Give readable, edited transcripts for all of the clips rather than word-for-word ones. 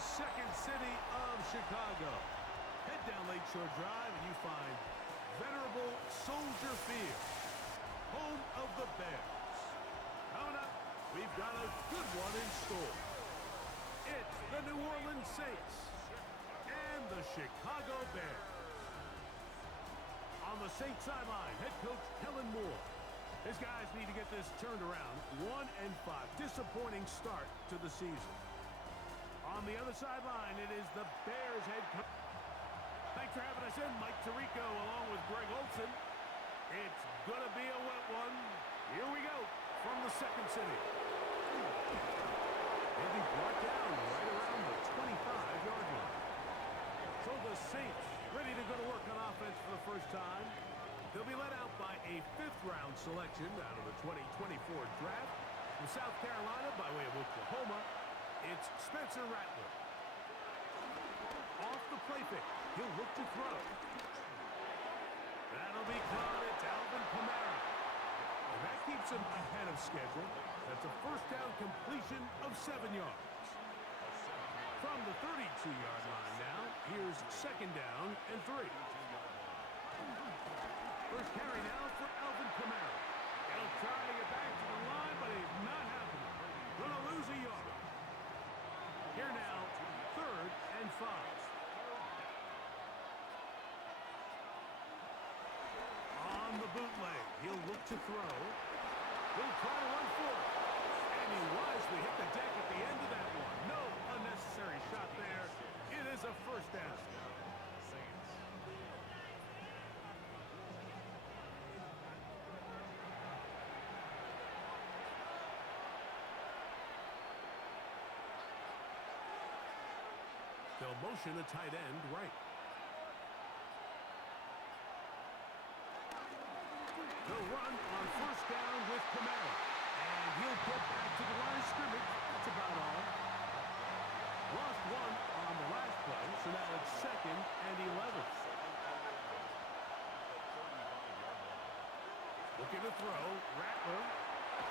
the second city of Chicago. Head down Lakeshore Drive and you find venerable Soldier Field, home of the Bears. Coming up, we've got a good one in store. It's the New Orleans Saints and the Chicago Bears. On the Saints sideline, head coach Kellen Moore. His guys need to get this turned around. 1-5. Disappointing start to the season. On the other sideline, it is the Bears head coach. Thanks for having us in, Mike Tirico, along with Greg Olson. It's going to be a wet one. Here we go from the second city. They'll be brought down right around the 25-yard line. So the Saints ready to go to work on offense for the first time. They'll be led out by a fifth-round selection out of the 2024 draft. From South Carolina by way of Oklahoma, it's Spencer Rattler. Off the play pick, he'll look to throw. That'll be caught. It's Alvin Kamara. And that keeps him ahead of schedule. That's a first down completion of 7 yards. From the 32-yard line now, here's second down and 3. First carry now for Alvin Kamara. He'll try to get back to the line, but it's not happening. Going to lose a yard. Here now, 3rd and 5. On the bootleg, he'll look to throw. He'll try to run for it. And he wisely hit the deck at the end of that one. No unnecessary shot there. It is a first down. They'll motion a tight end right. They'll run on first down with Kamara. And he'll get back to the line of scrimmage. That's about all. Lost one on the last play, so now it's 2nd and 11. Looking to throw. Rattler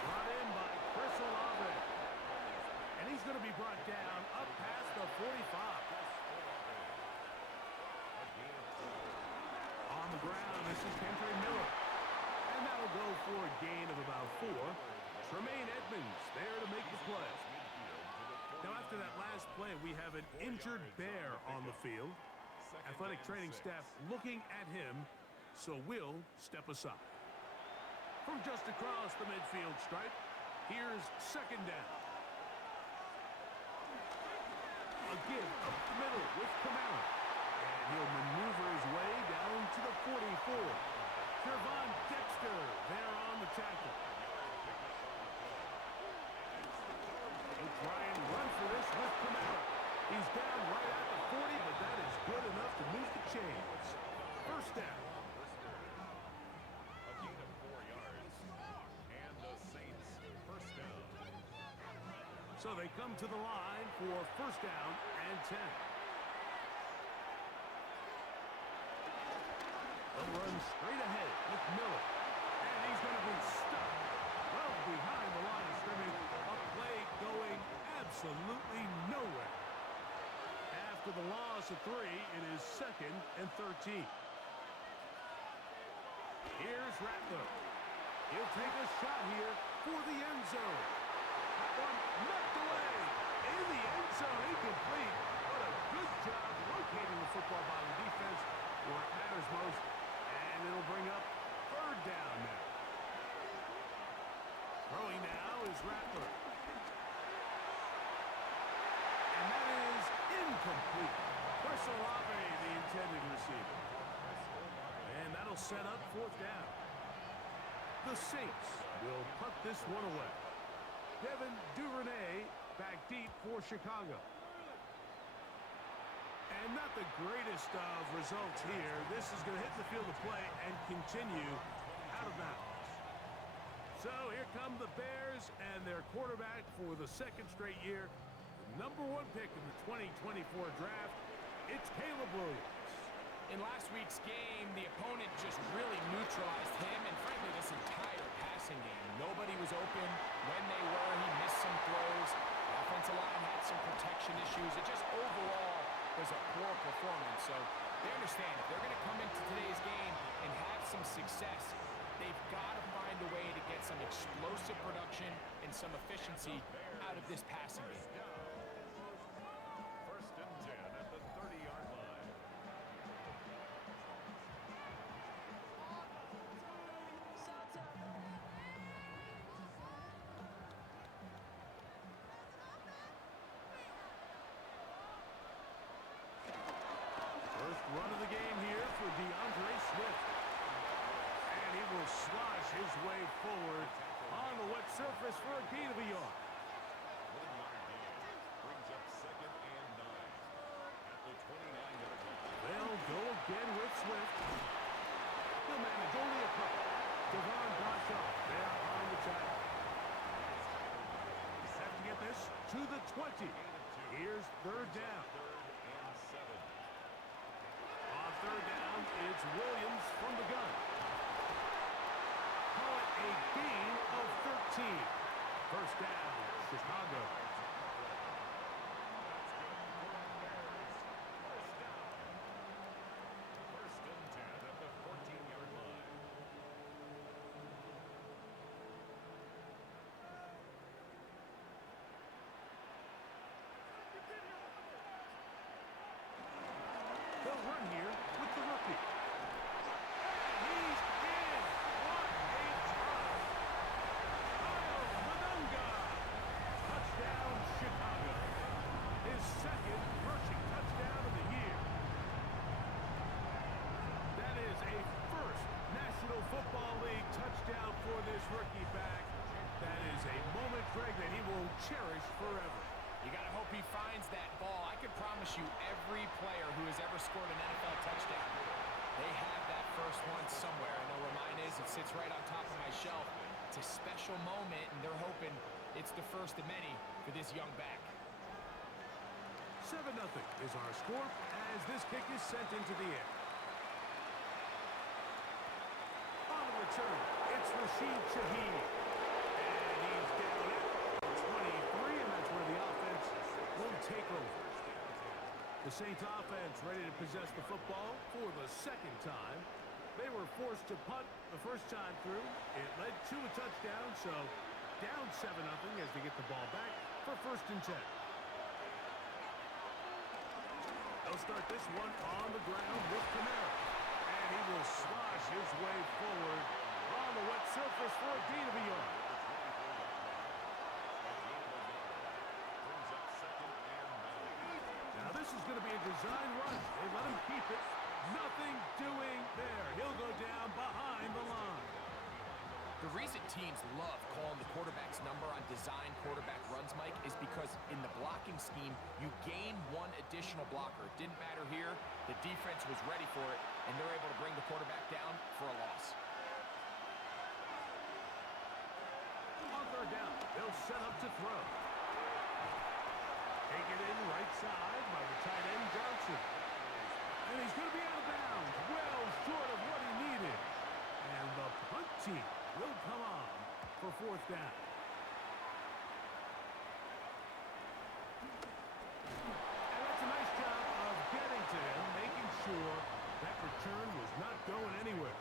brought in by Chris Olave. And he's going to be brought down up past the 45. On the ground, this is Kendre Miller. And that'll go for a gain of about 4. Tremaine Edmonds there to make the play. Now after that last play, we have an injured Bear on the field. Athletic training staff looking at him, so we'll step aside. From just across the midfield stripe, here's second down. A give up the middle with Kamara. And he'll maneuver his way down to the 44. Trevon Dexter there on the tackle. He'll try and run for this with Kamara. He's down right at the 40, but that is good enough to move the chains. First down. A gain of 4 yards. And the Saints first down. So they come to the line for first down and 10. They'll run straight ahead with Miller. And he's going to be stuck well behind the line of scrimmage. A play going absolutely nowhere. After the loss of 3, it is 2nd and 13. Here's Rattler. He'll take a shot here for the end zone. That one knocked away. In the end zone, incomplete. What a good job locating the football by the defense where it matters most. And it'll bring up 3rd down now. Throwing now is Rattler. And that is incomplete. Chris Olave, the intended receiver. And that'll set up 4th down. The Saints will punt this one away. Devin Duvernay back deep for Chicago. And not the greatest of results here. This is going to hit the field of play and continue out of bounds. So here come the Bears and their quarterback for the 2nd straight year. The #1 pick in the 2024 draft. It's Caleb Williams. In last week's game, the opponent just really neutralized him and frankly this entire passing game. Nobody was open. When they were, he missed some throws. The offensive line had some protection issues. It just was a poor performance, so they understand if they're going to come into today's game and have some success, they've got to find a way to get some explosive production and some efficiency out of this passing game. First and 10 at the 30-yard line. First run of the game here for DeAndre Swift. And he will slosh his way forward on the wet surface for a gain of a yard. 1 yard gain brings up second and 9 at the 29-yard line. They'll go again with Swift. He'll manage only a couple. Devon Blanchard there on the tackle. He's have to get this to the 20. Here's third down. Third and 7. On third down, it's Williams from the gun. Call it a gain of 13. First down, Chicago. First and 10 at the 14-yard line. They'll run here with the rookie. And he's in. What a try. Kyle Manunga. Touchdown, Chicago. His second rushing touchdown of the year. That is a first National Football League touchdown for this rookie back. That is a moment, Greg, that he will cherish forever. You got to hope he finds that ball. I can promise you every player who has ever scored an NFL touchdown, they have that first one somewhere. I know where mine is. It sits right on top of my shelf. It's a special moment, and they're hoping it's the first of many for this young back. 7-0 is our score as this kick is sent into the air. On the return, it's Rashid Shaheed. And he's down at 23, and that's where the offense will take over. The Saints offense ready to possess the football for the second time. They were forced to punt the first time through. It led to a touchdown, so down 7-0 as they get the ball back for first and 10. They'll start this one on the ground with Kamara. And he will slosh his way forward on the wet surface for a gain of a yard. Brings up second and 9. Now this is going to be a design run. They let him keep it. Nothing doing there. He'll go down behind the line. The reason teams love calling the quarterback's number on design quarterback runs, Mike, is because in the blocking scheme, you gain one additional blocker. It didn't matter here. The defense was ready for it, and they're able to bring the quarterback down for a loss. On third down, they'll set up to throw. Take it in right side by the tight end Johnson. And he's going to be out of bounds, well short of what he needed. And the punt team will come on for fourth down. And that's a nice job of getting to him, making sure that return was not going anywhere.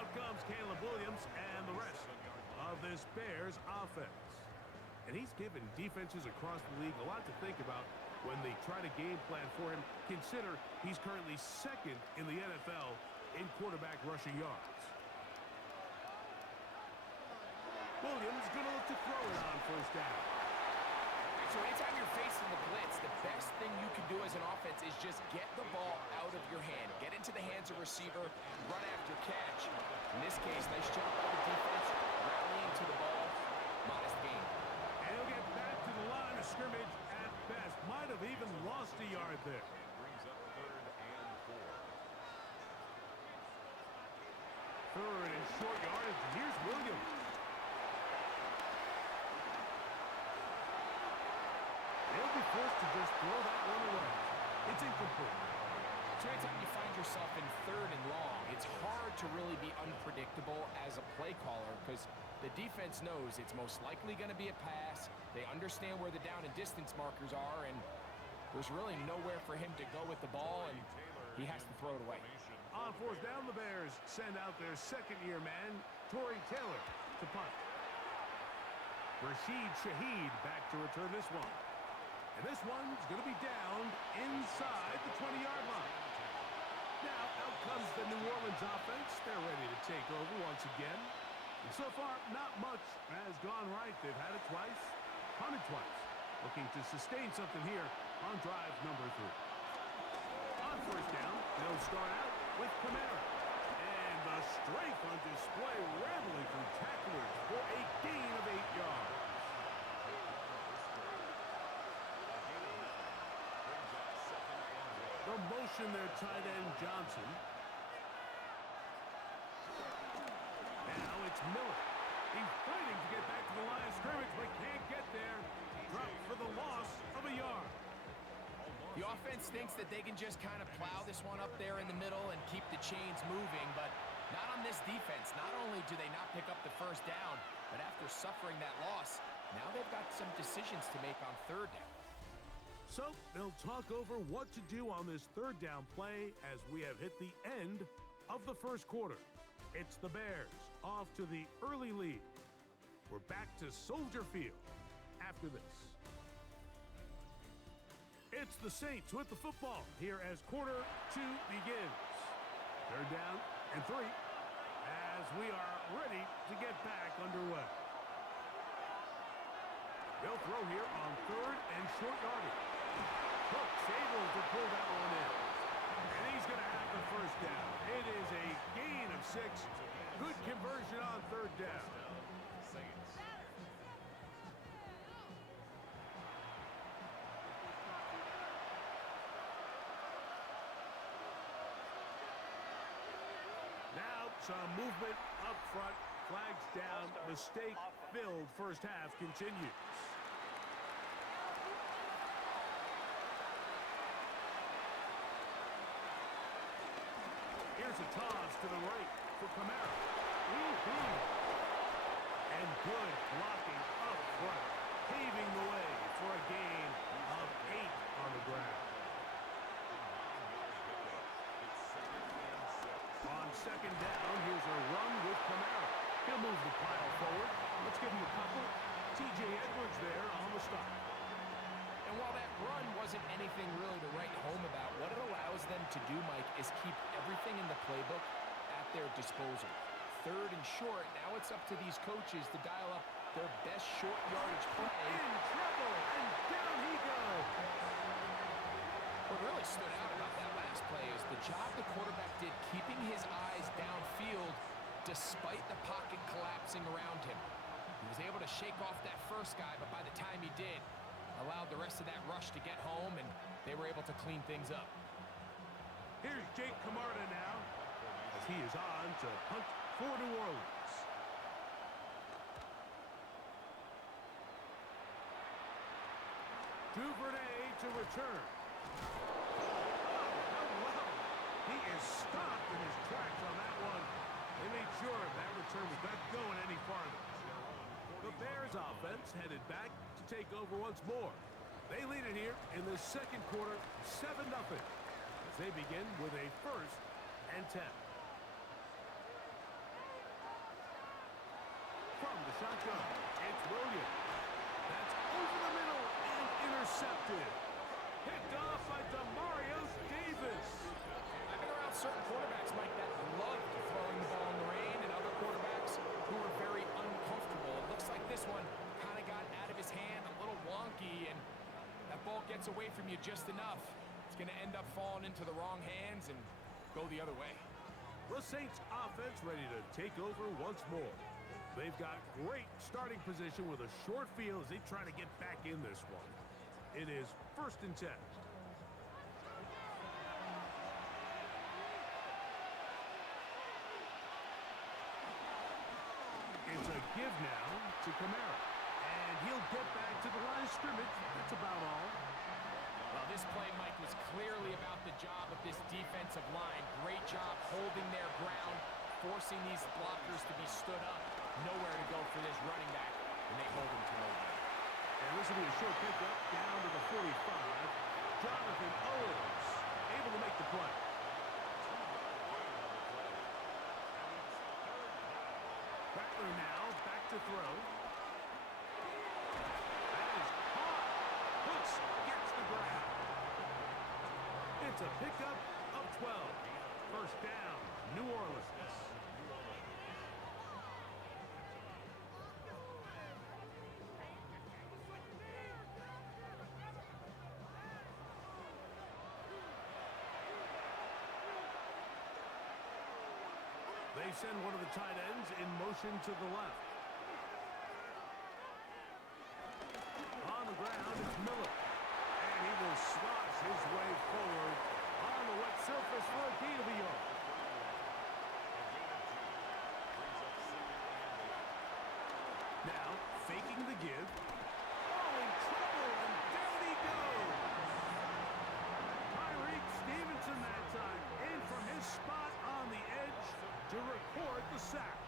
Out comes Caleb Williams and the rest of this Bears offense. And he's given defenses across the league a lot to think about when they try to game plan for him. Consider he's currently second in the NFL in quarterback rushing yards. Williams going to look to throw it on first down. So anytime you're facing the blitz, the best thing you can do as an offense is just get the ball out of your hand. Get into the hands of receiver, run after catch. In this case, nice job by the defense, rallying to the ball. Modest gain. And he'll get back to the line of scrimmage at best. Might have even lost a yard there. Brings up third and 4. Third and short yardage. Here's Williams. They'll be forced to just throw that one away. It's incomplete. So anytime you find yourself in third and long, it's hard to really be unpredictable as a play caller because the defense knows it's most likely going to be a pass. They understand where the down and distance markers are, and There's really nowhere for him to go with the ball, and he has to throw it away. On fourth down, the Bears send out their second-year man, Tory Taylor, to punt. Rashid Shaheed back to return this one. And this one's going to be down inside the 20-yard line. Now, out comes the New Orleans offense. They're ready to take over once again. And so far, not much has gone right. They've had it twice, punted twice. Looking to sustain something here on drive number 3. On first down, they'll start out with Kamara. And the strength on display, rambling through tacklers for a gain of 8 yards. The motion there, tight end Johnson. Now it's Miller. He's fighting to get back to the line of scrimmage, but can't get there. Dropped for the loss of a yard. The offense thinks that they can just kind of plow this one up there in the middle and keep the chains moving, but not on this defense. Not only do they not pick up the first down, but after suffering that loss, now they've got some decisions to make on third down. So they'll talk over what to do on this third down play as we have hit the end of the first quarter. It's the Bears off to the early lead. We're back to Soldier Field after this. It's the Saints with the football here as quarter 2 begins. Third down and 3 as we are ready to get back underway. They'll throw here on third and short yardage. Cook's able to pull that one in. And he's going to have the first down. It is a gain of 6. Good conversion on third down. Now some movement up front. Flags down. Mistake-filled first half continues. Here's a toss to the right for Kamara. And good blocking up front, paving the way for a gain of 8 on the ground. On second down, here's a run with Kamara. He'll move the pile forward. Let's give him a couple. T.J. Edwards there on the stop. And while that run wasn't anything really to write home about, what it allows them to do, Mike, is keep everything in the playbook at their disposal. Third and short, now it's up to these coaches to dial up their best short yardage play. In trouble, and down he goes. What really stood out about that last play is the job the quarterback did keeping his eyes downfield despite the pocket collapsing around him. He was able to shake off that first guy, but by the time he did, allowed the rest of that rush to get home, and they were able to clean things up. Here's Jake Camarda now, as he is on to punt for New Orleans. Duvernay to return. He is stopped in his tracks on that one. They made sure that return was not going any farther. The Bears offense headed back to take over once more. They lead it here in the second quarter, 7-0, as they begin with a 1st and 10. From the shotgun, it's Williams. That's over the middle and intercepted. Picked off by Demario Davis. I've been around certain quarterbacks, Mike, that love throwing the ball in the rain, and other quarterbacks who are very uncomfortable. It looks like this one kind of got out of his hand, a little wonky, and that ball gets away from you just enough. It's going to end up falling into the wrong hands and go the other way. The Saints offense ready to take over once more. They've got great starting position with a short field as they try to get back in this one. It is 1st and 10. It's a give now to Kamara. And he'll get back to the line of scrimmage. That's about all. Well, this play, Mike, was clearly about the job of this defensive line. Great job holding their ground, forcing these blockers to be stood up. Nowhere to go for this running back, and they hold him to no gain. And this will be a short pickup down to the 45. John It's a pickup of 12. First down, New Orleans. They send one of the tight ends in motion to the left. On the ground, it's Miller. And he will slosh his way forward on the wet surface for a gain of a yard. Now, faking the give. Oh, in trouble, and down he goes. Tyreek Stevenson that time, in from his spot on the edge to record the sack.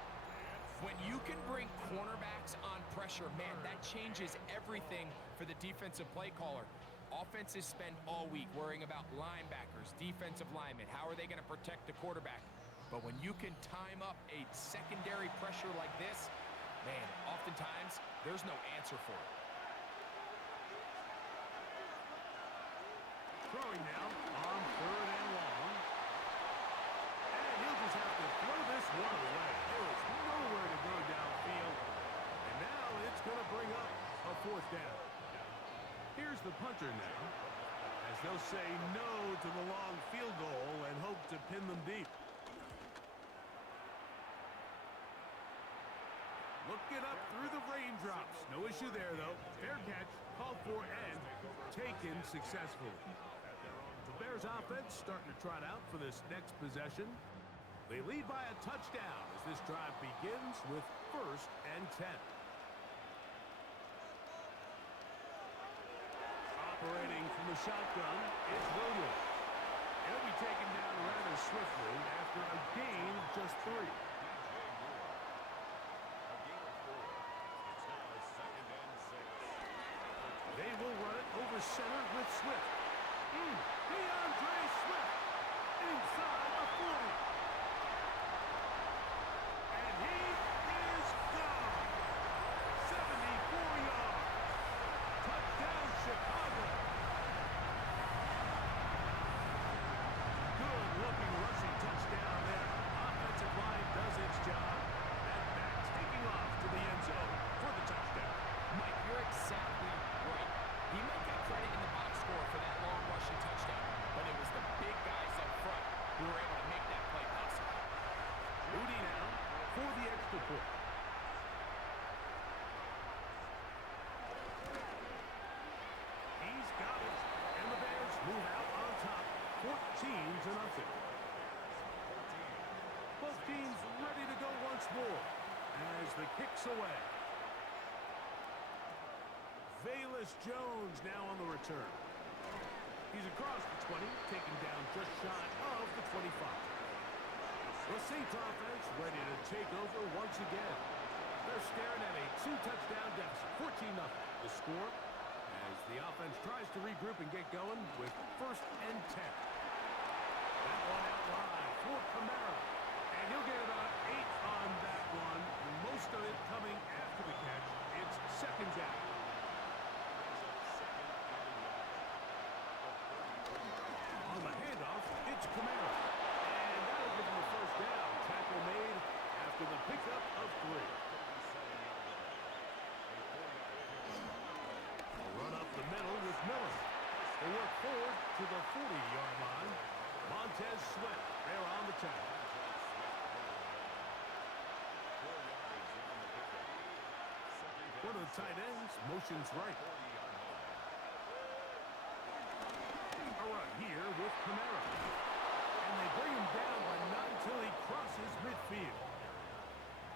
When you can bring cornerbacks on pressure, man, that changes everything for the defensive play caller. Offenses spend all week worrying about linebackers, defensive linemen. How are they going to protect the quarterback? But when you can time up a secondary pressure like this, man, oftentimes there's no answer for it. Throwing now on 3rd and long. And he'll just have to throw this one away. There is nowhere to go downfield. And now it's going to bring up a 4th down. Here's the punter now, as they'll say no to the long field goal and hope to pin them deep. Looking up through the raindrops. No issue there, though. Fair catch, called for, and taken successfully. The Bears offense starting to trot out for this next possession. They lead by a touchdown as this drive begins with 1st and 10. Operating from the shotgun, it's Williams. He'll be taken down rather swiftly after a gain of just 3. They will run it over center with Swift. DeAndre Swift inside the 40. And he is gone. 74 yards. Touchdown, Chicago. Good-looking rushing touchdown there. Offensive line does its job. And back taking off to the end zone for the touchdown. Mike, you're exactly right. He might get credit in the box score for that long rushing touchdown, but it was the big guys up front who were able to make that play possible. Moody now for the extra point. He's got it, and the Bears move out on top, 14-0. Both teams ready to go once more as the kick's away. Velus Jones now on the return. He's across the 20, taken down just shy of the 25. The Saints offense ready to take over once again. They're staring at a 2-touchdown deficit, 14-0. The score as the offense tries to regroup and get going with 1st and 10. That one out wide for Kamara. And he'll get about 8 on that one. Most of it coming after the catch. It's 2nd down. On the handoff, it's Kamara. And that'll give him the 1st down. Tackle made after the pickup of 3. A run up the middle with Miller. They work forward to the 40-yard line. Montez Sweat there on the tackle. One of the tight ends motions right. A run here with Kamara. And they bring him down, but not until he crosses midfield.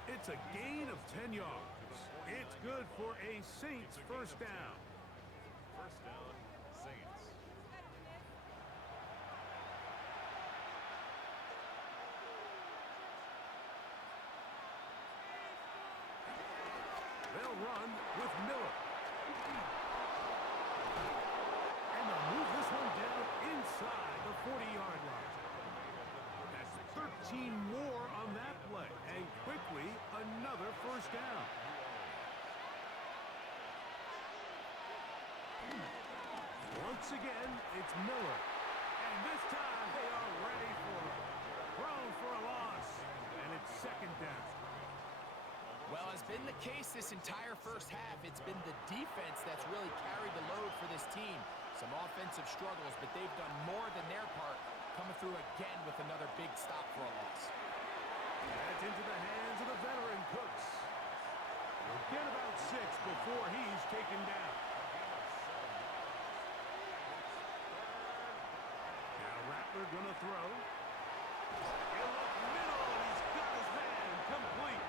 It's a gain of 10 yards. It's good for a Saints 1st down. 1st down, Saints. They'll run with Miller. And they'll move this one down inside the 40-yard line. That's 13 more on that play. And quickly, another 1st down. Once again, it's Miller. And And this time they are ready for it. Thrown for a loss. And it's second down. Well, as been the case this entire first half, it's been the defense that's really carried the load for this team. Some offensive struggles, but they've done more than their part, coming through again with another big stop for a loss. That's into the hands of the veteran Cooks. He'll get about 6 before he's taken down. Now Rattler gonna throw. He'll look middle, and he's got his man complete.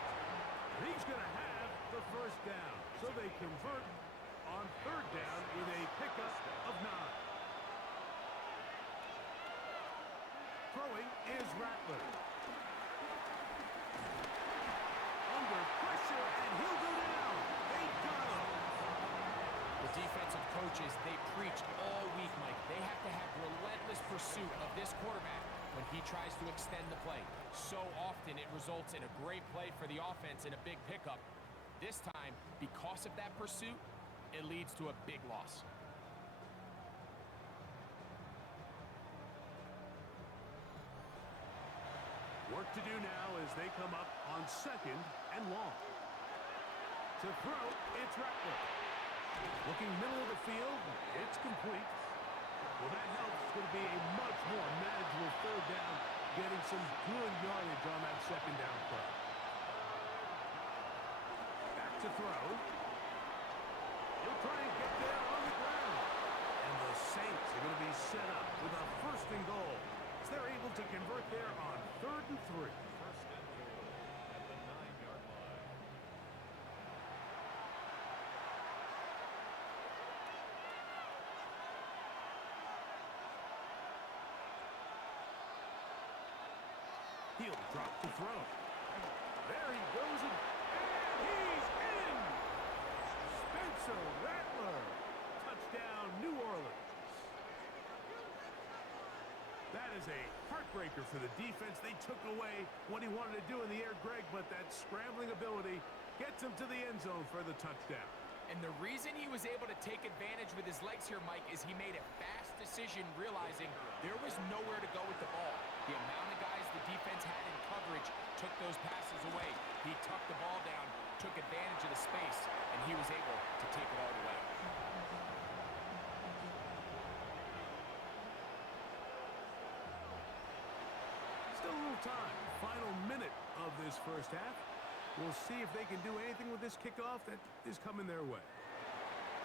He's gonna have the first down, so they convert on third down with a pickup of 9. Throwing is Rattler. Under pressure, and he'll go down. They got him. The defensive coaches, they preached all week, Mike. They have to have relentless pursuit of this quarterback when he tries to extend the play. So often it results in a great play for the offense and a big pickup. This time, because of that pursuit, it leads to a big loss. Work to do now as they come up on 2nd and long. To throw, it's Rattler. Looking middle of the field, it's complete. Well, that helps. It's going to be a much more manageable third down, getting some good yardage on that second down play. Back to throw. He'll try and get there on the ground. And the Saints are going to be set up with a 1st and goal. So they're able to convert there on 3rd and 3. First and goal at the 9-yard line. He'll drop to throw. There he goes, and he's in! Spencer Rattler. Touchdown, New Orleans. That is a heartbreaker for the defense. They took away what he wanted to do in the air, Greg, but that scrambling ability gets him to the end zone for the touchdown. And the reason he was able to take advantage with his legs here, Mike, is he made a fast decision realizing there was nowhere to go with the ball. The amount of guys the defense had in coverage took those passes away. He tucked the ball down, took advantage of the space, and he was able to take it all the way. Still a little time. Final minute of this first half. We'll see if they can do anything with this kickoff that is coming their way.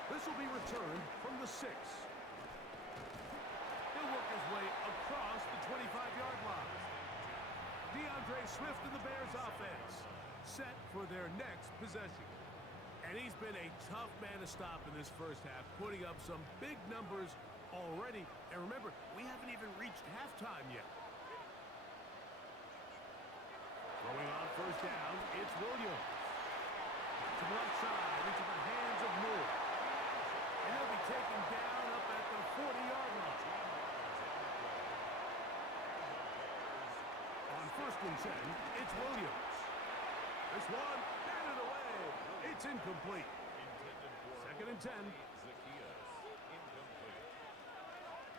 This will be returned from the 6. He'll work his way across the 25-yard line. DeAndre Swift and the Bears offense set for their next possession. And he's been a tough man to stop in this first half, putting up some big numbers already. And remember, we haven't even reached halftime yet. Going on first down, it's Williams. To the left side, into the hands of Moore. And he'll be taken down up at the 40-yard line. On 1st and 10, it's Williams. This one, batted away. It's incomplete. 2nd and 10. Zacchaeus, incomplete.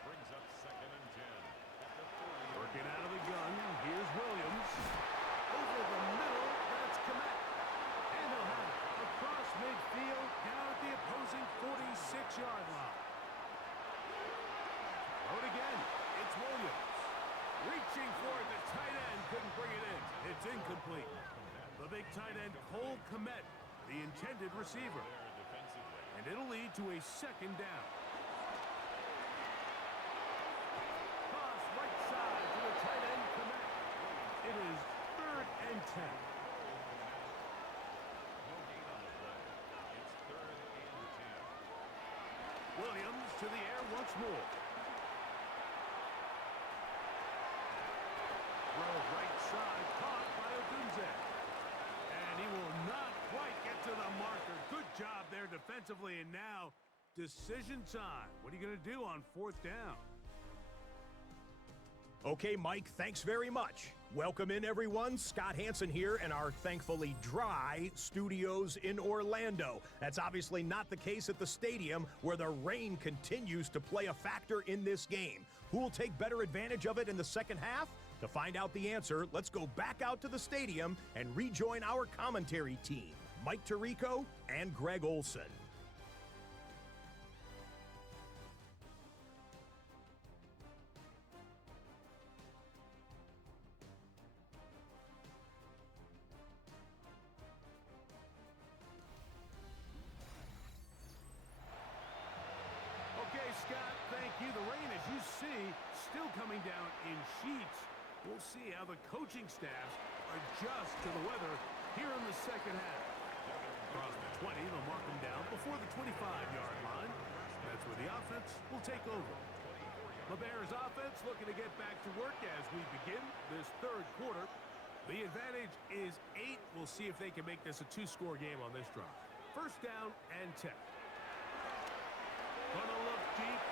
Brings up 2nd and 10 at the 30. Working out of the gun, here's Williams. Over the middle, that's Kmet. And he'll have it across midfield, down at the opposing 46-yard line. Throw it again. It's Williams. Reaching for it, the tight end couldn't bring it in. It's incomplete. The big tight end, Cole Kmet, the intended receiver. There defensively. And it'll lead to a 2nd down. Toss right side to the tight end, Kmet. It is 3rd and 10. No gain on the play. It's 3rd and 10. Williams to the air once more. Throw right side, caught by Odunze. And he will not quite get to the marker. Good job there defensively, and now decision time. What are you going to do on 4th down? Okay, Mike, thanks very much. Welcome in, everyone. Scott Hansen here in our thankfully dry studios in Orlando. That's obviously not the case at the stadium, where the rain continues to play a factor in this game. Who will take better advantage of it in the second half? To find out the answer, let's go back out to the stadium and rejoin our commentary team, Mike Tirico and Greg Olson. Okay, Scott, thank you. The rain, as you see, still coming down in sheets. We'll see how the coaching staffs adjust to the weather here in the second half. Across the 20, they'll mark them down before the 25-yard line. That's where the offense will take over. The Bears offense looking to get back to work as we begin this third quarter. The advantage is 8. We'll see if they can make this a 2-score game on this drive. First down and 10. Gonna look deep,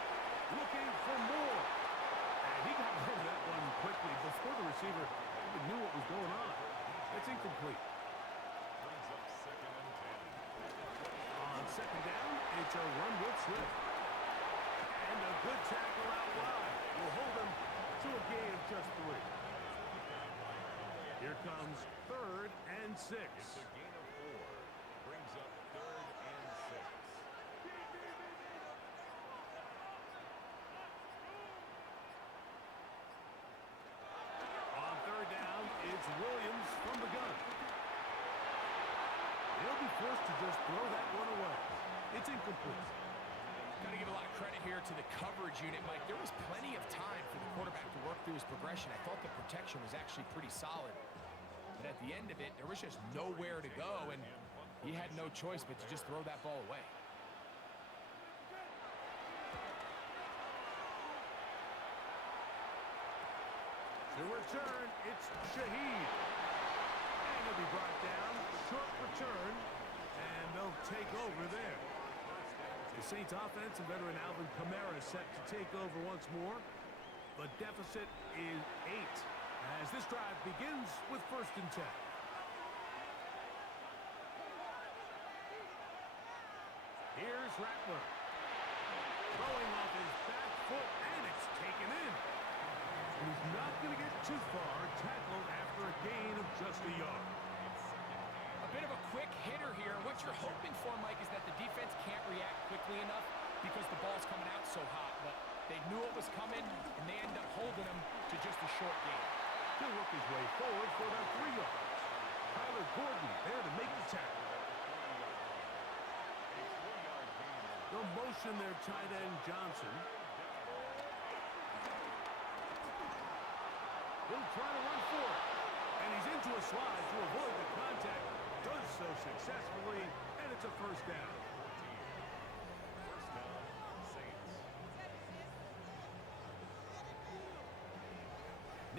looking for more. And he got rid of that one quickly before the receiver even knew what was going on. That's incomplete. Brings up second and 10. On second down, it's a run with Swift. And a good tackle out wide will hold them to a gain of just 3. Here comes third and 6. It's a gain of 4. Brings up third and 6. On third down, it's Williams from the gun. He'll be forced to just throw that one away. It's incomplete. Got to give a lot of credit here to the coverage unit, Mike. There was plenty of time for the quarterback to work through his progression. I thought the protection was actually pretty solid. But at the end of it, there was just nowhere to go, and he had no choice but to just throw that ball away. To return, it's Shaheed. And he'll be brought down. Short return. And they'll take over there. The Saints offense and veteran Alvin Kamara set to take over once more. The deficit is 8 as this drive begins with first and 10. Here's Rattler. Throwing off his back foot, and it's taken in. He's not going to get too far, tackled after a gain of just a yard. A bit of a quick hitter here. What you're hoping for, Mike, is that the defense can't react quickly enough because the ball's coming out so hot. But they knew it was coming, and they end up holding him to just a short gain. He'll work his way forward for about 3 yards. Tyler Gordon there to make the tackle. They'll motion their tight end Johnson. He'll try to run for it. And he's into a slide to avoid the contact. Does so successfully, and it's a first down. First down, Saints.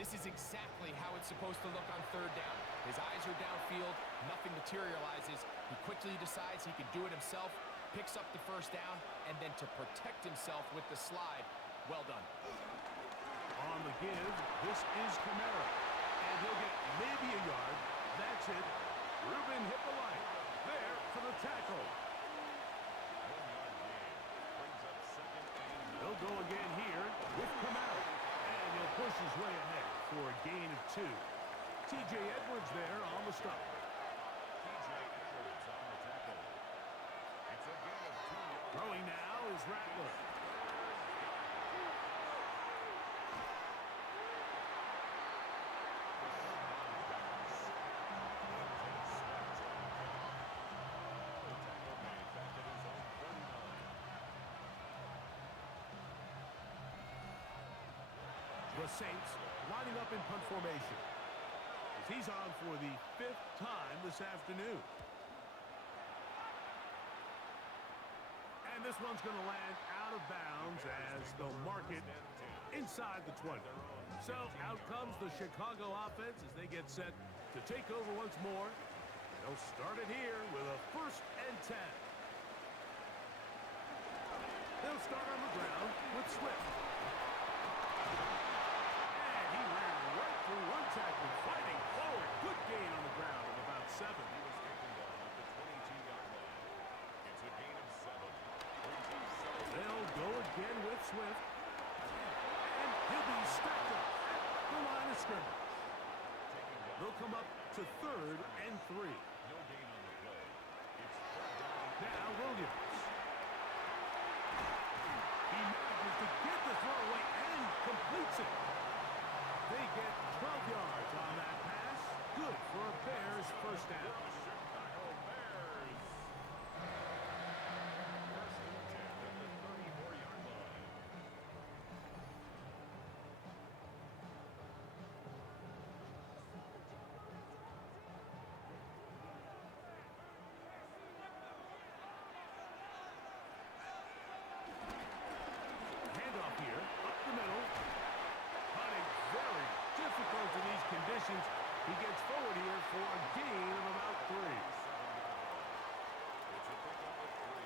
This is exactly how it's supposed to look on third down. His eyes are downfield, nothing materializes. He quickly decides he can do it himself, picks up the first down, and then to protect himself with the slide, well done. On the give, this is Kamara. And he'll get maybe a yard. That's it. Ruben Hippolyte there for the tackle. 1-yard gain. Brings up second and 9. He'll go again here with Kamara. And he'll push his way ahead for a gain of 2. T.J. Edwards there on the stop. T.J. Edwards on the tackle. It's a gain of 2 yards. Throwing now is Rattler. The Saints lining up in punt formation as he's on for the 5th time this afternoon. And this one's going to land out of bounds as they'll mark it inside the 20. So out comes the Chicago offense as they get set to take over once more. They'll start it here with a first and 10. They'll start on the ground with Swift. And again with Swift. And he'll be stacked up at the line of scrimmage. They'll come up to 3rd and 3. No gain on the play. It's third down. Now Williams. He manages to get the throw away and completes it. They get 12 yards on that pass. Good for a Bears first down. Chicago Bears. First and 10 at the 34-yard line. Handoff here, up the middle. Hunting very difficult in these conditions. He gets forward here for a gain of about 3. It's a pickup of 3.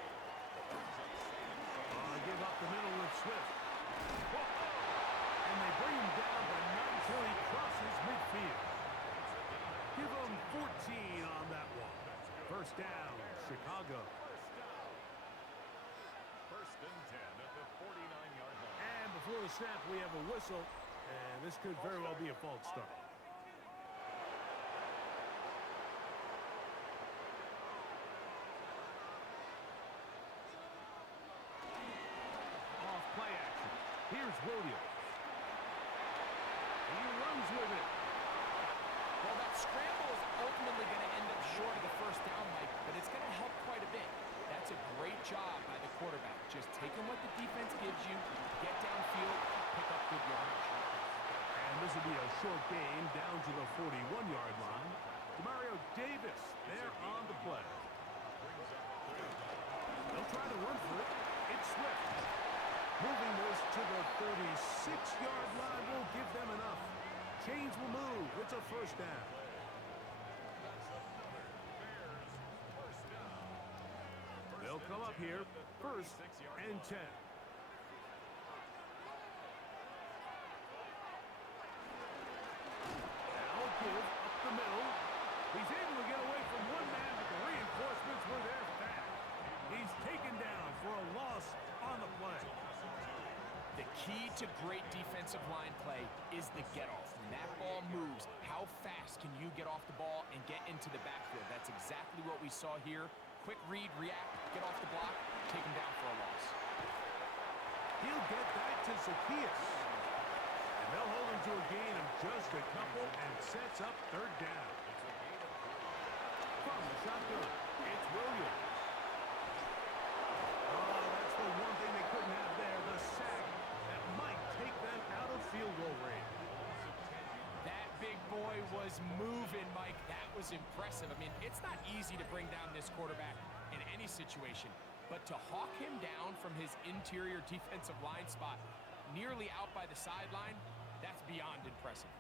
Give up the middle with Swift. Whoa. And they bring him down, but not until he crosses midfield. Give him 14 on that one. First down, Chicago. First and 10 at the 49-yard line. And before the snap, we have a whistle. And this could very well be a false start. Off play action. Here's Williams. He runs with it. Well, that scramble is ultimately going to end up short of the first down, Mike, but it's going to help quite a bit. That's a great job by the quarterback. Just taking what the defense gives you, get downfield, pick up good yardage. And this will be a short gain down to the 41-yard line. Demario Davis there on the play. They'll try to run for it. It's Swift. Moving this to the 36-yard line will give them enough. Chains will move. It's a first down. They'll come up here, 1st and 10. Now give up the middle. He's able to get away from one man, but the reinforcements were there fast. He's taken down for a loss on the play. The key to great defensive line play is the get-off. When that ball moves, how fast can you get off the ball and get into the backfield? That's exactly what we saw here. Quick read, react, get off the block, take him down for a loss. He'll get that to Zacchaeus. And they'll hold him to a gain of just a couple and sets up 3rd down. From the shotgun, it's Williams. Oh, that's the one thing they couldn't have there, the sack that might take them out of field goal range. That big boy was moving, Mike. That was impressive. I mean, it's not easy to bring down this quarterback in any situation, but to hawk him down from his interior defensive line spot nearly out by the sideline, that's beyond impressive.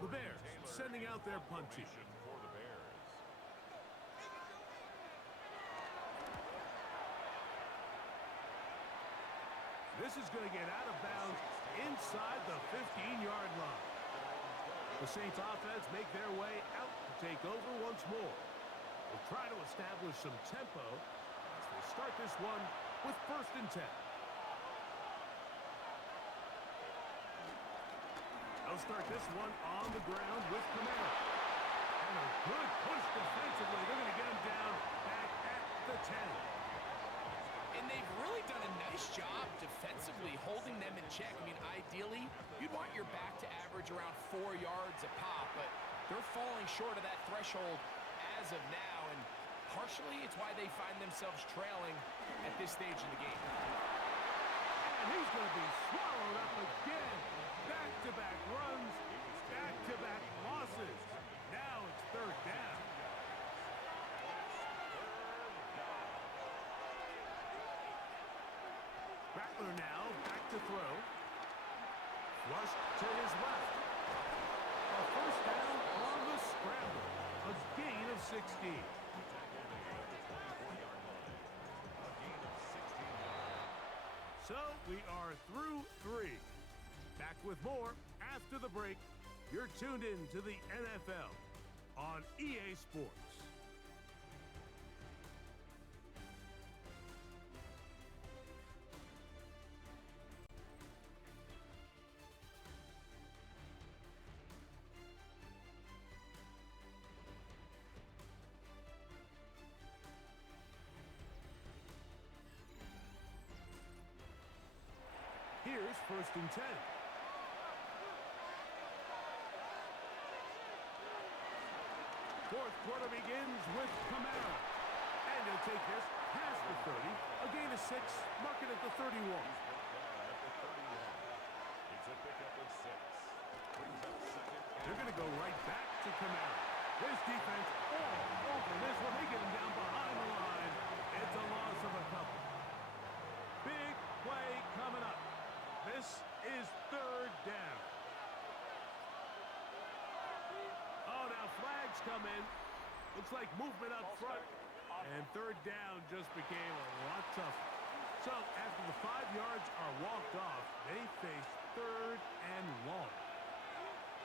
The Bears sending out their punt team. For the Bears. This is going to get out of bounds inside the 15-yard line. The Saints offense make their way out to take over once more. They'll try to establish some tempo as they start this one with 1st and 10. They'll start this one on the ground with Kamara. And a good push defensively. They're going to get him down back at the 10. And they've really done a nice job defensively holding them in check. I mean, ideally, you'd want your back to average around 4 yards a pop, but they're falling short of that threshold as of now, and partially it's why they find themselves trailing at this stage in the game. And he's going to be swallowed up again. Back-to-back runs, back-to-back losses. Now it's 3rd down. Rattler now back to throw. Flush to his left. A first down on the scramble. A gain of 16. So we are through 3. Back with more after the break. You're tuned in to the NFL on EA Sports. first and 10. Fourth quarter begins with Kamara. And he'll take this past the 30. A gain of 6, mark it at the 31. It's a pickup of 6. Brings up second. They're going to go right back to Kamara. This defense all over this one. They get him down behind the line. It's a loss of a couple. Big play coming up. This is third down. Oh, now flags come in. Looks like movement up front. And third down just became a lot tougher. So after the 5 yards are walked off, they face third and long.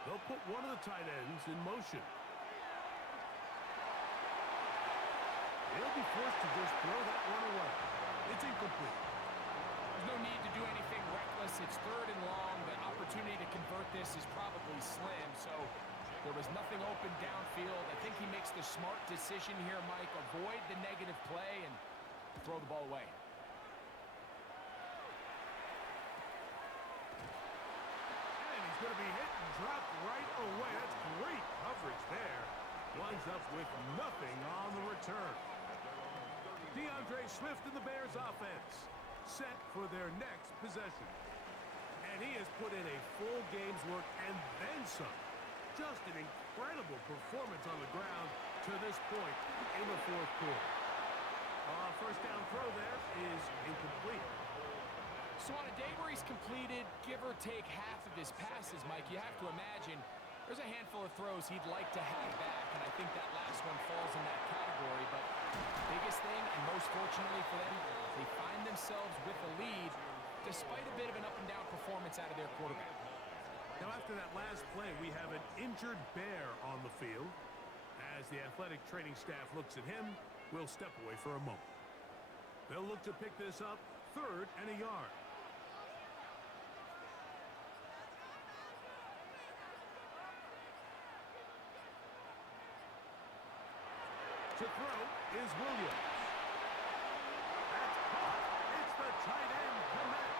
They'll put one of the tight ends in motion. They'll be forced to just throw that one away. It's incomplete. There's no need to do anything reckless. It's third and long. The opportunity to convert this is probably slim. So there was nothing open downfield. I think he makes the smart decision here, Mike. Avoid the negative play and throw the ball away. And he's going to be hit and dropped right away. That's great coverage there. Winds up with nothing on the return. DeAndre Swift and the Bears offense set for their next possession. And he has put in a full game's work and then some. Just an incredible performance on the ground to this point in the fourth quarter. First down throw there is incomplete. So on a day where he's completed, give or take half of his passes, Mike, you have to imagine there's a handful of throws he'd like to have back, and I think that last one falls in that category. But biggest thing, and most fortunately for them, they find themselves with a lead despite a bit of an up-and-down performance out of their quarterback. Now, after that last play, we have an injured Bear on the field. As the athletic training staff looks at him, we'll step away for a moment. They'll look to pick this up, third and a yard. To throw is Williams. That's caught. It's the tight end, Komet.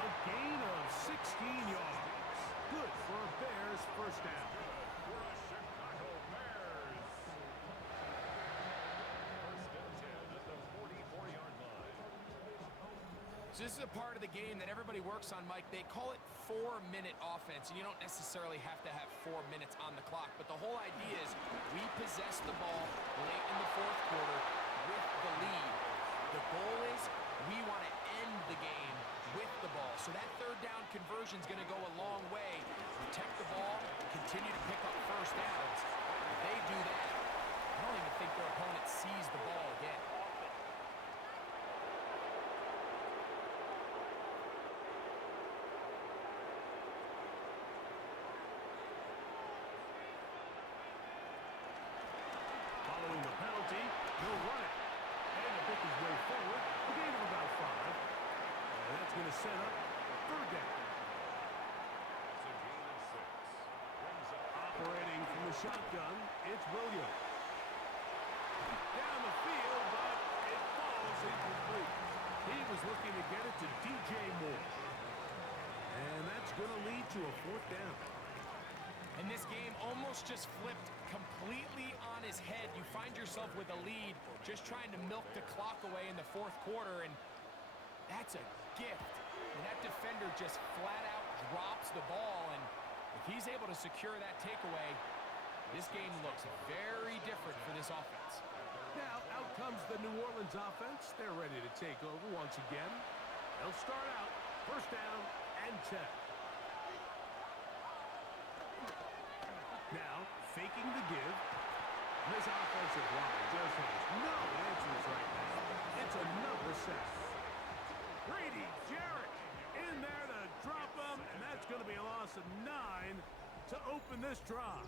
A gain of 16 yards. Good for a Bears first down. For the Chicago Bears. First and 10 at the 44-yard line. So this is a part of the game that everybody works on, Mike. They call it 4-minute offense, and you don't necessarily have to have 4 minutes on the clock. But the whole idea is we possess the ball late in the fourth quarter with the lead. The goal is we want to end the game with the ball. So that third down conversion is going to go a long way. Protect the ball, continue to pick up first downs. If they do that, I don't even think their opponent sees the ball again. Following the penalty, he'll run it. And he'll pick his way forward. A gain of about 5. And that's going to set up third down. It's a gain of 6. Brings up Operating from the shotgun, it's Williams. Down the field, but it falls incomplete. He was looking to get it to DJ Moore. And that's going to lead to a fourth down. And this game almost just flipped completely on his head. You find yourself with a lead, just trying to milk the clock away in the fourth quarter, and that's a gift. And that defender just flat out drops the ball, and if he's able to secure that takeaway, this game looks very different for this offense. Now, out comes the New Orleans offense. They're ready to take over once again. They'll start out first down and 10. Now, faking the give. This offensive line just has no answers right now. It's another sack. Grady Jarrett in there to drop him, and that's going to be a loss of 9 to open this drive.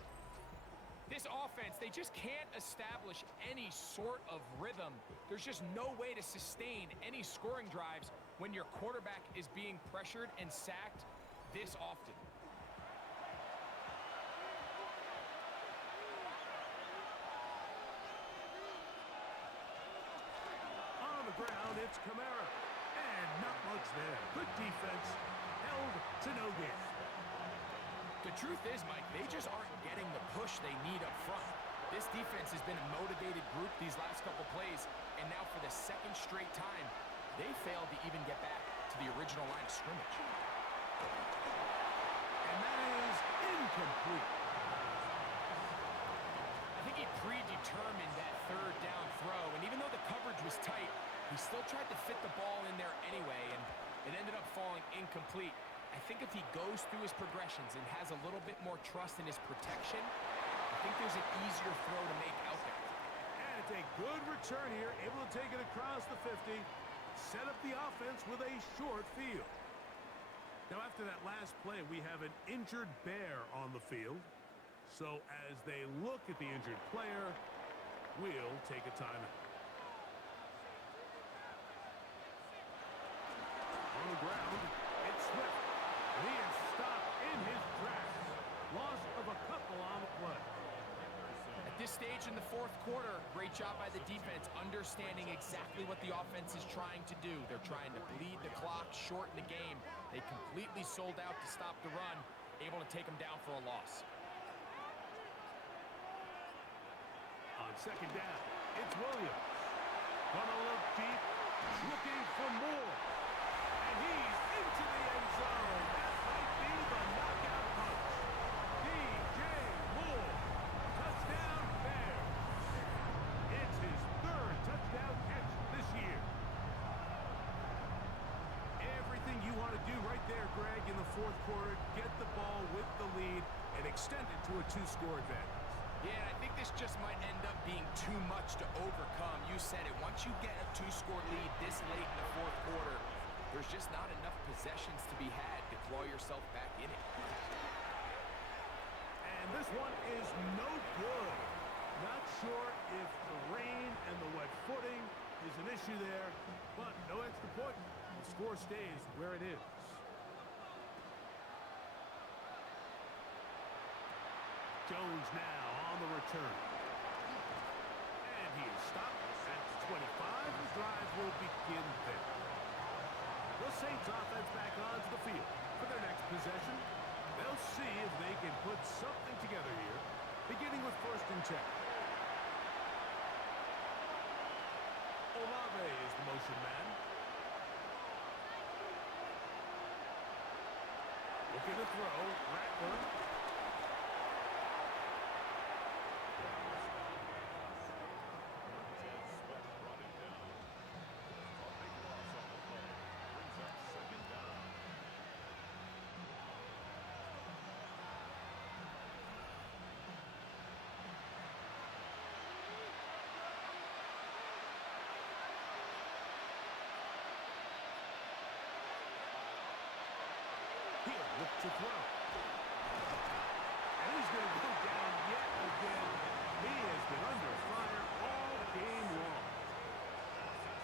This offense, they just can't establish any sort of rhythm. There's just no way to sustain any scoring drives when your quarterback is being pressured and sacked this often. On the ground, it's Kamara. And not much there. Good defense. held to no gain. The truth is, Mike, they just aren't getting the push they need up front. This defense has been a motivated group these last couple plays, and now for the second straight time, they failed to even get back to the original line of scrimmage. And that is incomplete. I think he predetermined that third down throw, and even though the coverage was tight, he still tried to fit the ball in there anyway, and it ended up falling incomplete. I think if he goes through his progressions and has a little bit more trust in his protection, I think there's an easier throw to make out there. And it's a good return here, able to take it across the 50, set up the offense with a short field. Now after that last play, we have an injured Bear on the field. So as they look at the injured player, we'll take a timeout. On the ground, it's Swift. He is stopped in his tracks. Loss of a couple on the play. At this stage in the fourth quarter, great job by the defense, understanding exactly what the offense is trying to do. They're trying to bleed the clock, shorten the game. They completely sold out to stop the run, able to take them down for a loss. On second down, it's Williams. Gonna look deep, looking for more. And he's into the end zone. That might be the knockout punch. DJ Moore, touchdown Bears. It's his third touchdown catch this year. Everything you want to do right there, Greg, in the fourth quarter, get the ball with the lead and extend it to a two-score advantage. Yeah, I think this just might end up being too much to overcome. You said it. Once you get a two-score lead this late in the fourth quarter, there's just not enough possessions to be had to claw yourself back in it. And this one is no good. Not sure if the rain and the wet footing is an issue there, but no extra point. The score stays where it is. Jones now on the return. And he is stopped at 25. The drive will begin there. The Saints offense back onto the field for their next possession. They'll see if they can put something together here, beginning with 1st and 10. Olave is the motion man. Looking to throw. Rattler. He'll look to throw. And he's going to go down yet again. He has been under fire all game long.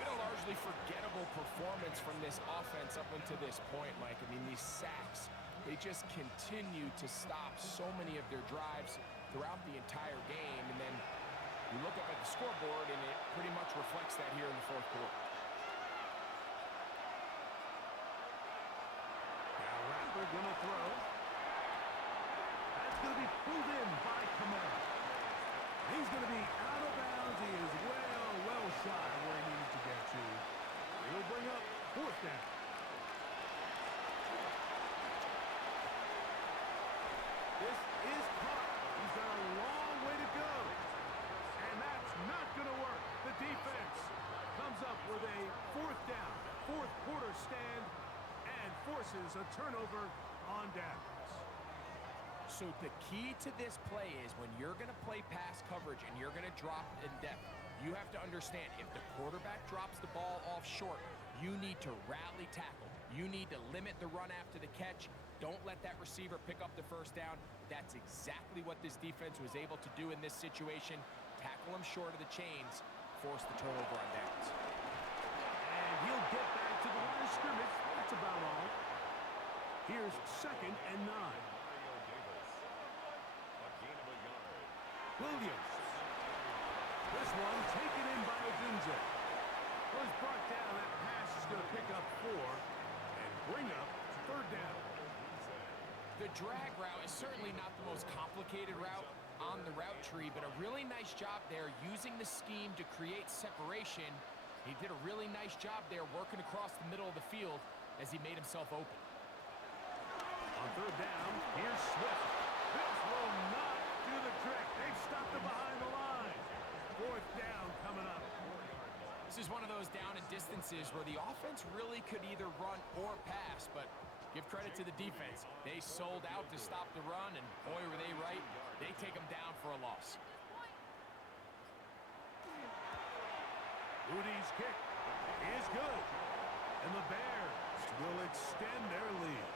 Been a largely forgettable performance from this offense up until this point, Mike. I mean, these sacks, they just continue to stop so many of their drives throughout the entire game. And then you look up at the scoreboard, and it pretty much reflects that here in the fourth quarter. Rattler gonna throw. That's gonna be pulled in by Kamara. He's gonna be out of bounds. He is well shy of where he needs to get to. It'll bring up 4th down. This is caught. He's got a long way to go. And that's not gonna work. The defense comes up with a 4th down, fourth quarter stand, and forces a turnover on downs. So the key to this play is when you're going to play pass coverage and you're going to drop in depth, you have to understand if the quarterback drops the ball off short, you need to rally tackle. You need to limit the run after the catch. Don't let that receiver pick up the 1st down. That's exactly what this defense was able to do in this situation. Tackle him short of the chains, force the turnover on downs. And he'll get back to the line of scrimmage. That's about all. Here's 2nd and 9. Williams. This one taken in by Odunze. Was brought down. That pass is going to pick up 4 and bring up 3rd down. The drag route is certainly not the most complicated route on the route tree, but a really nice job there using the scheme to create separation. He did a really nice job there working across the middle of the field as he made himself open. On third down, here's Swift. This will not do the trick. They've stopped him behind the line. Fourth down coming up. This is one of those down and distances where the offense really could either run or pass, but give credit to the defense. They sold out to stop the run, and boy, were they right. They take them down for a loss. Moody's kick is good. And the Bears will extend their lead.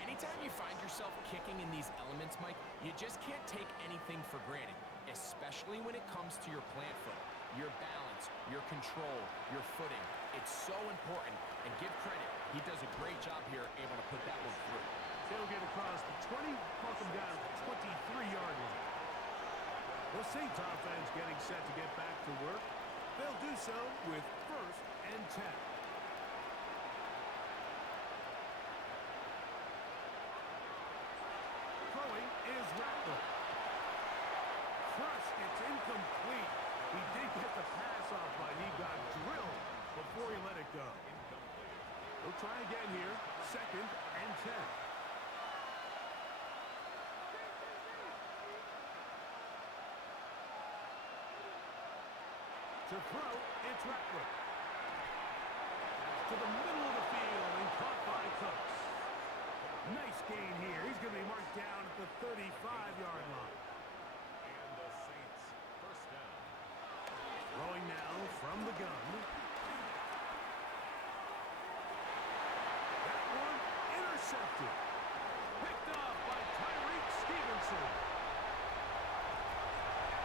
Anytime you find yourself kicking in these elements, Mike, you just can't take anything for granted, especially when it comes to your plant foot, your balance, your control, your footing. It's so important, and give credit. He does a great job here, able to put that one through. They'll get across the 20, mark them down at the 23-yard line. The Saints offense getting set to get back to work. They'll do so with 1st and 10. Throwing is Rattler. Crushed, it's incomplete. He did get the pass off, but he got drilled before he let it go. He'll try again here, 2nd and 10. To throw, it's Rattler. To the middle of the field and caught by Cooks. Nice gain here. He's going to be marked down at the 35-yard line. And the Saints, first down. Throwing now from the gun. That one intercepted. Picked off by Tyreek Stevenson.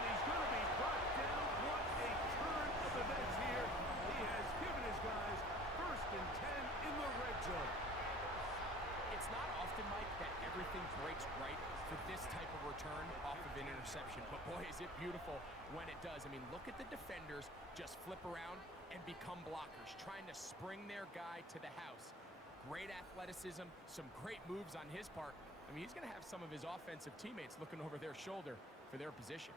And he's going to be brought down. What a turn of events here. He has given his guys 1st and 10 in the red zone. It's not often, Mike, that everything breaks right for this type of return off of an interception. But boy, is it beautiful when it does. I mean, look at the defenders just flip around and become blockers, trying to spring their guy to the house. Great athleticism, some great moves on his part. I mean, he's going to have some of his offensive teammates looking over their shoulder for their position.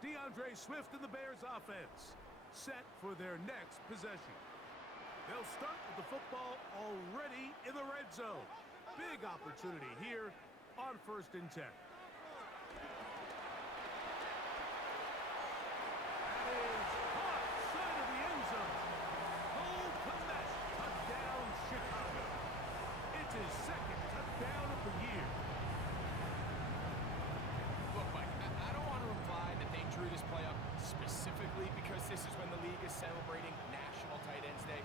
DeAndre Swift and the Bears offense set for their next possession. They'll start with the football already in the red zone. Big opportunity here on 1st and 10. That is caught side of the end zone. Cole Kmet, touchdown Chicago. It's his 2nd touchdown of the year. Look, Mike, I don't want to imply that they drew this play up specifically because this is when the league is celebrating National Tight Ends Day.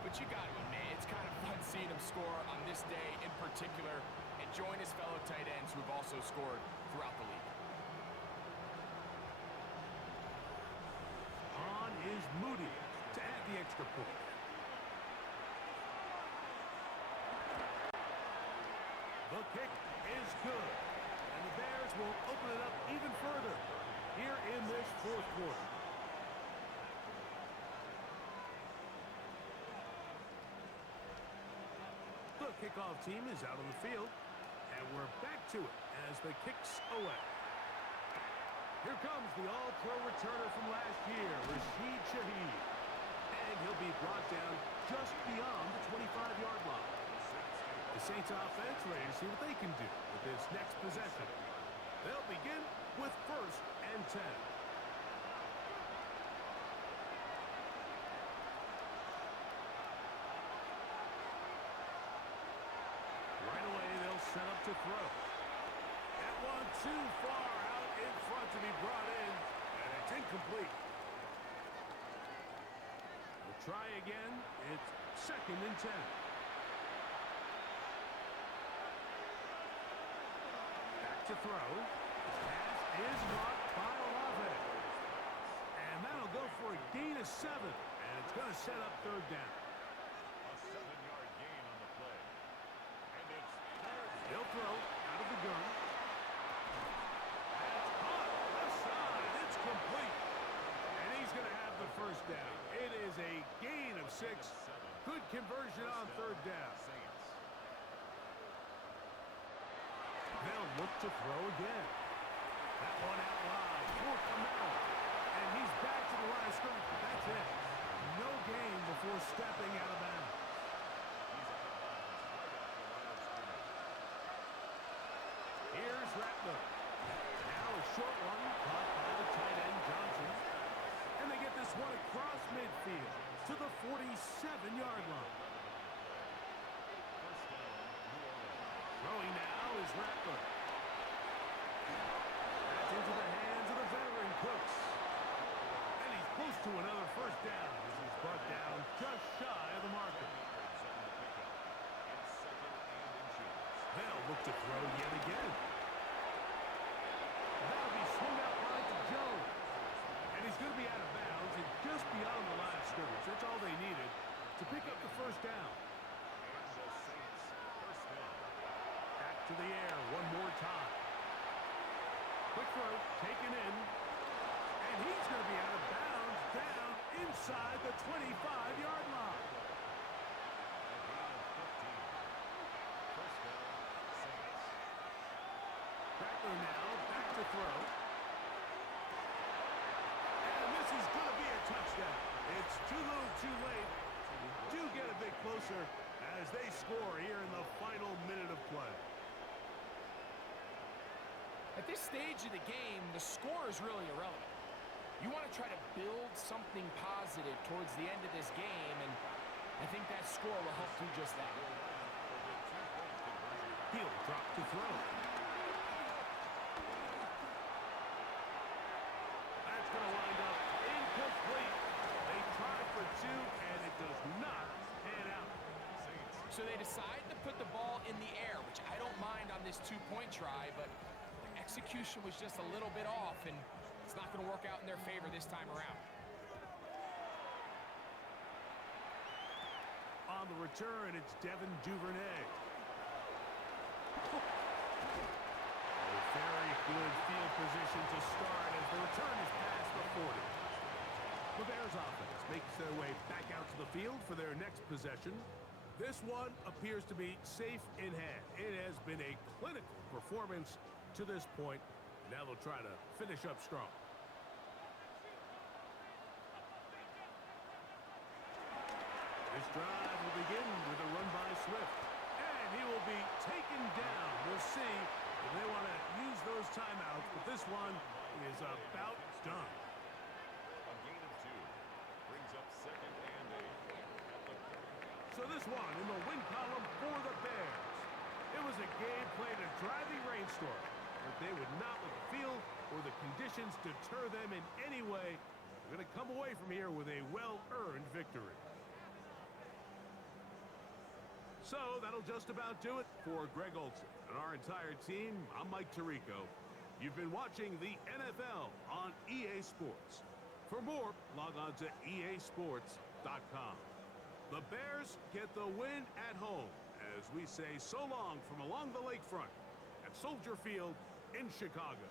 But you got to admit, it's kind of fun seeing him score on this day in particular and join his fellow tight ends who've also scored throughout the league. On is Moody to add the extra point. The kick is good. And the Bears will open it up even further here in this 4th quarter. The kickoff team is out on the field, and we're back to it as the kick's away. Here comes the all-pro returner from last year, Rashid Shaheed. And he'll be brought down just beyond the 25-yard line. The Saints offense ready to see what they can do with this next possession. They'll begin with 1st and 10. Right away, they'll set up to throw. That one too far out in front to be brought in, and it's incomplete. We'll try again. It's 2nd and 10. Back to throw. Pass is blocked by Olave. And that'll go for a gain of 7, and it's going to set up 3rd down. A 7-yard gain on the play. And it's They'll throw out of the gun. That's caught. Left side. It's complete. And he's going to have the 1st down. It is a gain of 6. Good conversion on 3rd down. Saints. They'll look to throw again. That one out wide for Kamara. And he's back to the line of scrimmage. That's it. No gain before stepping out of bounds. Here's Rattler. Now a short one caught by the tight end Johnson. And they get this one across midfield to the 47-yard line. Throwing now is Rattler. That's into the hands of the veteran Cooks. And he's close to another first down as he's brought down just shy of the marker. They'll look to throw yet again. That'll be swung out wide to Jones. And he's going to be out of bounds and just beyond the line of scrimmage. That's all they needed to pick up the first down. Back to the air one more time. Quick throw, taken in. And he's going to be out of bounds down inside the 25-yard line. Rattler now back to throw. And this is going to be a touchdown. It's too little too late. Do get a bit closer as they score here in the final minute of play. At this stage of the game, the score is really irrelevant. You want to try to build something positive towards the end of this game, and I think that score will help do just that. He'll drop to throw. That's going to wind up incomplete. They tried for two, and it does not pan out. So they decide to put the ball in the air, which I don't mind on this two-point try, but their execution was just a little bit off, and it's not going to work out in their favor this time around. On the return, it's Devin Duvernay. A very good field position to start as the return is past the 40. The Bears offense makes their way back out to the field for their next possession. This one appears to be safe in hand. It has been a clinical performance to this point. Now they'll try to finish up strong. This drive will begin with a run by Swift. And he will be taken down. We'll see if they want to use those timeouts, but this one is about done. A gain of 2 brings up 2nd and 8. So this one in the win column for the Bears. It was a game played a driving rainstorm, but they would not let the field or the conditions deter them in any way. They're going to come away from here with a well-earned victory. So that'll just about do it for Greg Olsen and our entire team. I'm Mike Tirico. You've been watching the NFL on EA Sports. For more, log on to easports.com. The Bears get the win at home as we say so long from along the lakefront at Soldier Field in Chicago.